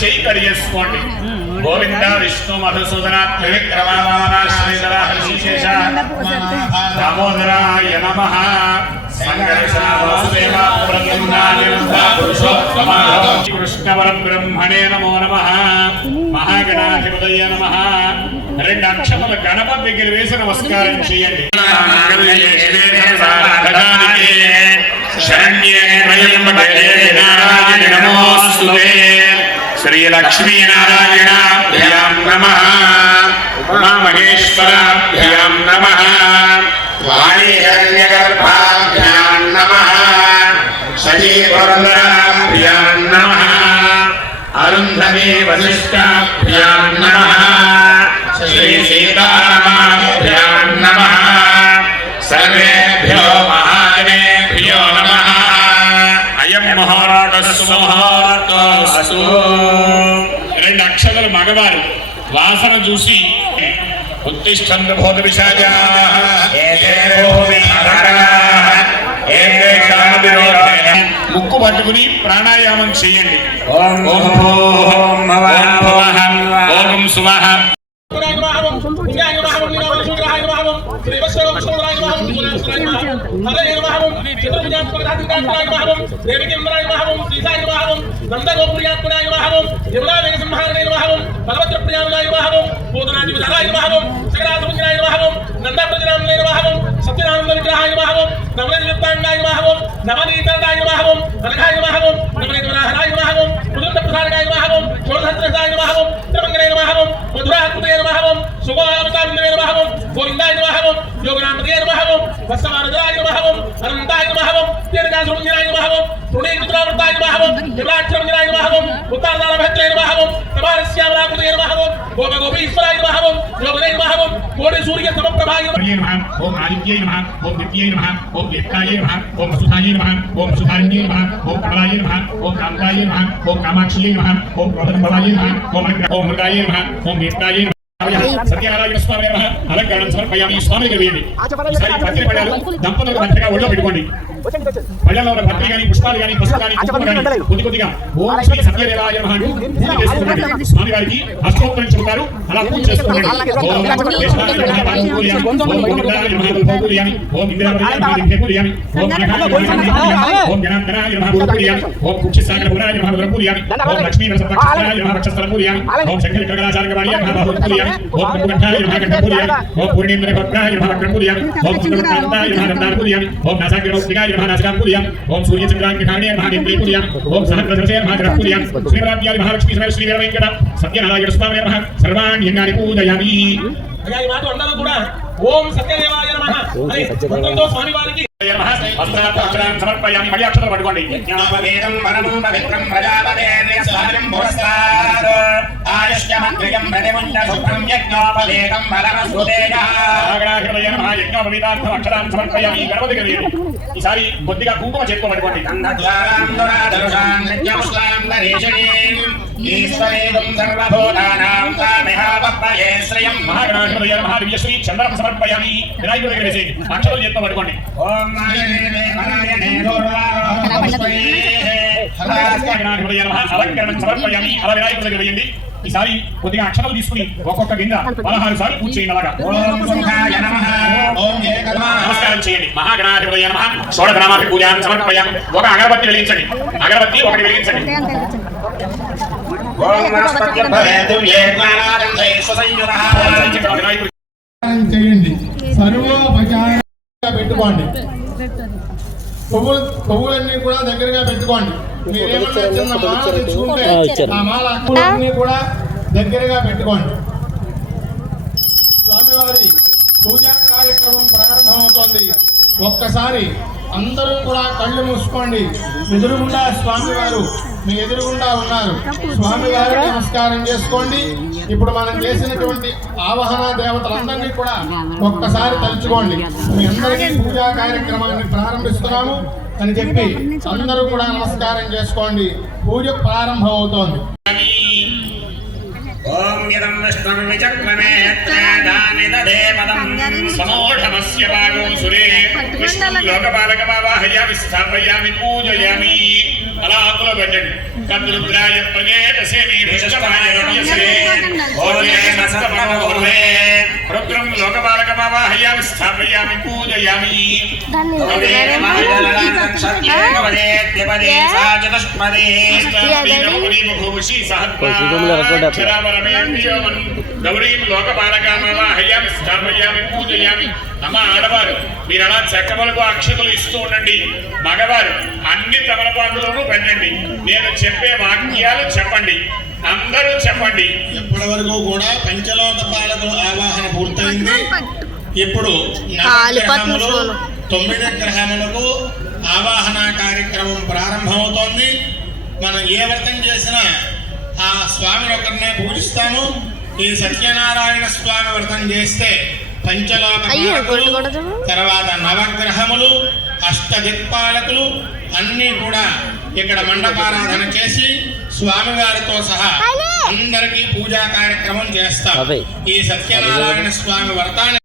చేయి కడిగేసుకోండి గోవింద విష్ణు మధుసూదన త్రివిక్రమాన శ్రీధర హరిశేష దామోదరాయ నమ. సంఘర్షణ కృష్ణవర బ్రహ్మణే నమో నమ. మహాగణాధిపతయ నమ. రెండు అక్షముల గణపతి దగ్గర వేసి నమస్కారం చేయండి. प्रदाने शरण्ये त्र्यम्बके नारायण नमोऽस्तुते श्रीलक्ष्मीनारायणाभ्यां नमः। उमामहेश्वराभ्यां नमः। वाणीहर्यगर्भाभ्यां नमः। शचीपुरन्दराभ्यां नमः। अरुन्धवी वसिष्ठाभ्यां नमः। श्रीसीतारामाभ्यां नमः। सर्वेभ्यो అయం మహారాటస్సు రెండు అక్షరాలు మగవారు వాసన చూసి ఉత్తిష్టంద భూత విశాజా ముక్కు పట్టుకుని ప్రాణాయామం చేయండి ఓం ఓం భవః ఓం సువః నవనీతాయ మహవం అనఘాయ మహవం నవనీతరాయ మహవం కుదుర్తప్రసారాయ మహవం చోళహస్రాయ మహవం త్రిమంగళాయ మహవం మధురాకృతయ మహవం శుభావతారిణయ మహవం మహవం మహవం మహవం అనంతాయ మహవం దీర్ఘాసురంజనాయ మహవం తృణీకృతావృతాయ మహవం విరాక్షరంజనాయ మహవం ఉత్తానాభద్రయ మహవం కపాలశ్యామలాకృతయ మహవం గోపగోపీశ్వరాయ మహవం యోగనయ మహవం కోడి సూర్య సమప్రభాయ ప్రియ నమః ఓం ఆదిత్యై నమః ఓం దిత్యై నమః ఓం దీప్తాయై నమః ఓం వసుధాయై నమః ఓం సుధారణ్యై నమః ఓం కమలాయై నమః ఓం కాంతాయై నమః ఓం కామాక్షియై నమః ఓం క్రోధకంబలాయై నమః ఓం అగ్ర- ఓం మృగాయై నమః ఓం దీప్తాయై నమః సత్యనారాయణ స్వామి అలంకరణ సమర్పయామి స్వామికి వేయండి. దంపతులకు మంత్రిగా ఒళ్ళో పెట్టుకోండి. పళ్ళలో ఉన్న పత్రి కానీ పుష్పాలు కానీ పసుపు కానీ కుంకుమ కానీ కొద్ది కొద్దిగా ఓం శ్రీ సత్యదేవాయ నమః అంటూ పూజ చేసుకోండి స్వామి వారికి అష్టోత్తరం చెబుతారు. అలా పూజ చేసుకోండి ఓం పాదపూర్యామి, ఓం ఓం నమః దివ్యపూర్యామి, ఓం ఓం గణాంతరాయ నమః గురుపూర్యామి, ఓం లక్ష్మీ వరసపక్షస్థాయ నమః వక్షస్థలపూర్యామి, ఓం శంకర కరగళాచార్యవాణ్యాయ నమః బాహుపూర్యామి, ఓం దండారపూర్యామి, ఓం నాసాగ్రమౌక్తికాయ నమః నాసికాపూర్యామి, ఓం సూర్యచంద్రాగ్నికాణ్యాయ నమః నేత్రేపూర్యామి, ఓం సహస్రశయ నమః గ్రహపూర్యామి, శ్రీరాజ్యాయ మహాలక్ష్మీ సమయ శ్రీ వీరవేంకట సత్యనారాయణ స్వామి నమః సర్వాణ్యంగాని పూజయామి అయ్యా ఈ మాట అందరూ కూడా ఓం సత్యదేవాయ నమః. అని మంత్రంతో స్వామి వారికి సమర్పయామి. మళ్ళీ అక్షరాలు పట్టుకోండి. యజ్ఞోపవేదం పరమం పవిత్రం ప్రజాపతేర్యస్వామిం తామిహావప్రయే శ్రియం మహాగణాధిపతయ నమః దివ్యశ్రీ చంద్రం సమర్పయామి. వినాయకుడి దగ్గర వేసి అక్షరాలు చేత్తో పట్టుకోండి. ఓం అలా వినాయకుడి దగ్గర వేయండి. ఈసారి కొద్దిగా అక్షరాలు తీసుకుని ఒక్కొక్క కింద పదహారు సార్లు పూజ చేయండి అలాగా. ఓం సుఖాయ నమః. ఓం ఏకమా నమస్కారం చేయండి. మహాగణాధిపతయ నమః. షోడగణామాపి పూజాన్ని ఒక అగరబత్తి వెలిగించండి. అగరబత్తి ఒకటి వెలిగించండి. చేయండి. సర్వోపచారంగా పెట్టుకోండి. పువ్వులు పువ్వులన్నీ కూడా దగ్గరగా పెట్టుకోండి. మీరేమన్నా చిన్న మాల తెచ్చుకుంటే ఆ మాల పువ్వులన్నీ కూడా దగ్గరగా పెట్టుకోండి. స్వామివారి పూజా కార్యక్రమం ప్రారంభమవుతోంది. ఒక్కసారి అందరూ కూడా కళ్ళు మూసుకోండి. ఎదురుగుండా స్వామివారు మీ ఎదురుగుండా ఉన్నారు. స్వామివారికి నమస్కారం చేసుకోండి. ఇప్పుడు మనం చేసినటువంటి ఆవాహన దేవతలందరినీ కూడా ఒక్కసారి తలుచుకోండి. మీ అందరికీ పూజా కార్యక్రమాన్ని ప్రారంభిస్తున్నాము అని చెప్పి అందరూ కూడా నమస్కారం చేసుకోండి. పూజ ప్రారంభం అవుతోంది విష్ణుం విచక్రమే త్రేదాని దదేవదం సమోఢమస్య భాగో సురే విష్ణుం లోకపాలకమావాహయామి స్థాపయామి పూజయామి అలా ఆకులో పెట్టండి కద్రుద్రాయ ప్రజేతసేమి భుజమాయ రమ్యసే ఓజేనస్తమనోహరే రుద్రం లోకపాలకమావాహయామి స్థాపయామి పూజయామి దాన్ని గౌరీం లోకపాలకామావాహయామి స్థాపయామి పూజయామి అమ్మ ఆడవారు మీరు అలా చెక్కమలకు అక్షతలు ఇస్తూ ఉండండి. మగవారు అన్ని తమలపాకులను పెట్టండి నేను చెప్పే వాక్యాలు చెప్పండి. అందరూ చెప్పండి. ఇప్పటి వరకు కూడా పంచలోక పాలకుల ఆవాహన పూర్తయింది. ఇప్పుడు. తొమ్మిది గ్రహములకు ఆవాహన కార్యక్రమం ప్రారంభమవుతోంది. మనం ఏ వ్రతం చేసినా ఆ స్వామిని ఒకరినే పూజిస్తాము. ఈ సత్యనారాయణ స్వామి వ్రతం చేస్తే పంచలోక. తర్వాత నవగ్రహములు అష్టదిక్పాలకులు అన్నీ కూడా ఇక్కడ మండపారాధన చేసి స్వామివారితో సహా అందరికీ పూజా కార్యక్రమం చేస్తాం అదే. ఈ సత్యనారాయణ స్వామి వ్రతాన్ని